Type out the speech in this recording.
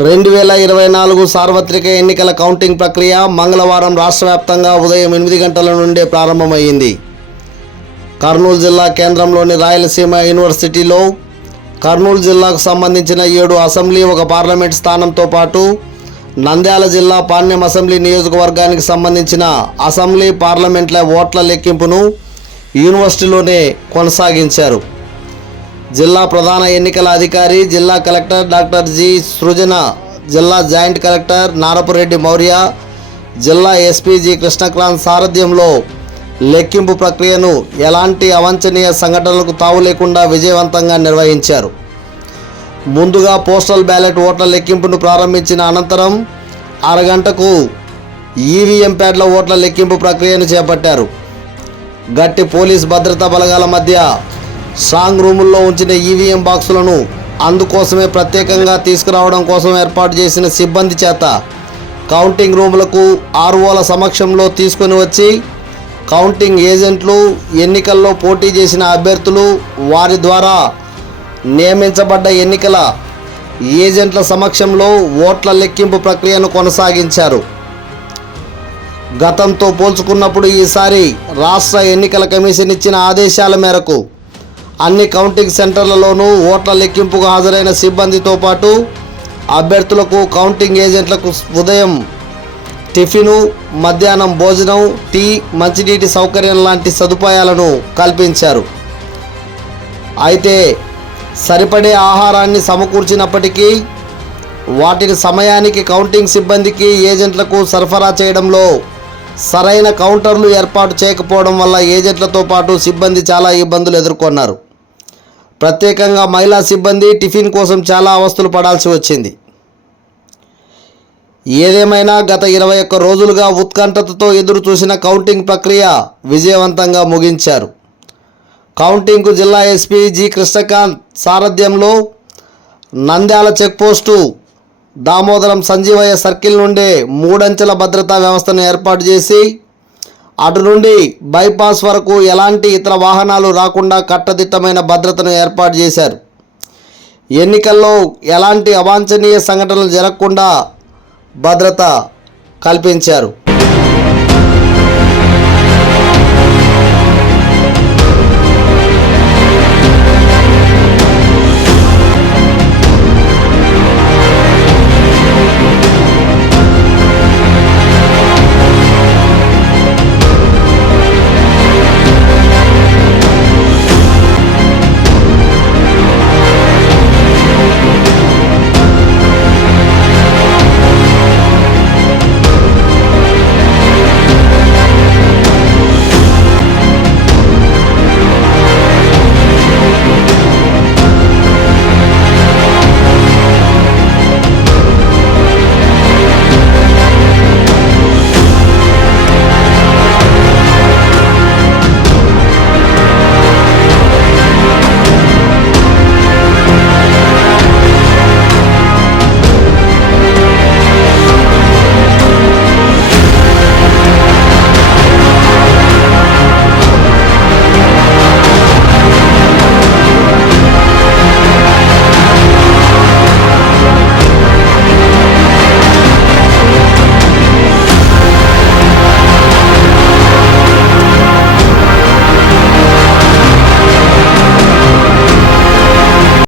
2024 సార్వత్రిక ఎన్నికల కౌంటింగ్ ప్రక్రియ మంగళవారం రాష్ట్ర వ్యాప్తంగా ఉదయం 8 గంటల నుండే ప్రారంభమైంది. కర్నూలు జిల్లా కేంద్రంలోని రాయలసీమ యూనివర్సిటీలో కర్నూలు జిల్లాకు సంబంధించిన 7 అసెంబ్లీ, 1 పార్లమెంట్ స్థానంతో పాటు నంద్యాల జిల్లా పాణ్యం అసెంబ్లీ నియోజకవర్గానికి సంబంధించిన అసెంబ్లీ, పార్లమెంట్ల ఓట్ల లెక్కింపును యూనివర్సిటీలోనే కొనసాగించారు. జిల్లా ప్రధాన ఎన్నికల అధికారి జిల్లా కలెక్టర్ డాక్టర్ జి సృజన, జిల్లా జాయింట్ కలెక్టర్ నారపురెడ్డి మౌర్య, జిల్లా ఎస్పీ జి కృష్ణకాంత్ సారథ్యంలో లెక్కింపు ప్రక్రియను ఎలాంటి అవాంఛనీయ సంఘటనలకు తావు లేకుండా విజయవంతంగా నిర్వహించారు. ముందుగా పోస్టల్ బ్యాలెట్ ఓట్ల లెక్కింపును ప్రారంభించిన అనంతరం అరగంటకు ఈవీఎం ప్యాడ్ల ఓట్ల లెక్కింపు ప్రక్రియను చేపట్టారు. గట్టి పోలీస్ భద్రతా బలగాల మధ్య స్ట్రాంగ్ రూముల్లో ఉంచిన ఈవీఎం బాక్సులను అందుకోసమే ప్రత్యేకంగా తీసుకురావడం కోసం ఏర్పాటు చేసిన సిబ్బంది చేత కౌంటింగ్ రూములకు ఆర్ఓల సమక్షంలో తీసుకొని వచ్చి కౌంటింగ్ ఏజెంట్లు, ఎన్నికల్లో పోటీ చేసిన అభ్యర్థులు, వారి ద్వారా నియమించబడ్డ ఎన్నికల ఏజెంట్ల సమక్షంలో ఓట్ల లెక్కింపు ప్రక్రియను కొనసాగించారు. గతంతో పోల్చుకున్నప్పుడు ఈసారి రాష్ట్ర ఎన్నికల కమిషన్ ఇచ్చిన ఆదేశాల మేరకు అన్ని కౌంటింగ్ సెంటర్లలోనూ ఓట్ల లెక్కింపుకు హాజరైన సిబ్బందితో పాటు అభ్యర్థులకు, కౌంటింగ్ ఏజెంట్లకు ఉదయం టిఫిను, మధ్యాహ్నం భోజనం, టీ, మంచినీటి సౌకర్యం లాంటి సదుపాయాలను కల్పించారు. అయితే సరిపడే ఆహారాన్ని సమకూర్చినప్పటికీ వాటిని సమయానికి కౌంటింగ్ సిబ్బందికి, ఏజెంట్లకు సరఫరా చేయడంలో సరైన కౌంటర్లు ఏర్పాటు చేయకపోవడం వల్ల ఏజెంట్లతో పాటు సిబ్బంది చాలా ఇబ్బందులు ఎదుర్కొన్నారు. ప్రత్యేకంగా మహిళా సిబ్బంది టిఫిన్ కోసం చాలా అవస్థలు పడాల్సి వచ్చింది. ఏదేమైనా గత 21 రోజులుగా ఉత్కంఠతతో ఎదురు చూసిన కౌంటింగ్ ప్రక్రియ విజయవంతంగా ముగించారు. కౌంటింగ్కు జిల్లా ఎస్పీ జి కృష్ణకాంత్ సారథ్యంలో నంద్యాల చెక్పోస్టు, దామోదరం సంజీవయ్య సర్కిల్ నుండే 3 అంచెల భద్రతా వ్యవస్థను ఏర్పాటు చేసి అటు నుండి బైపాస్ వరకు ఎలాంటి ఇతర వాహనాలు రాకుండా కట్టదిట్టమైన భద్రతను ఏర్పాటు చేశారు. ఎన్నికల్లో ఎలాంటి అవాంఛనీయ సంఘటనలు జరగకుండా భద్రత కల్పించారు.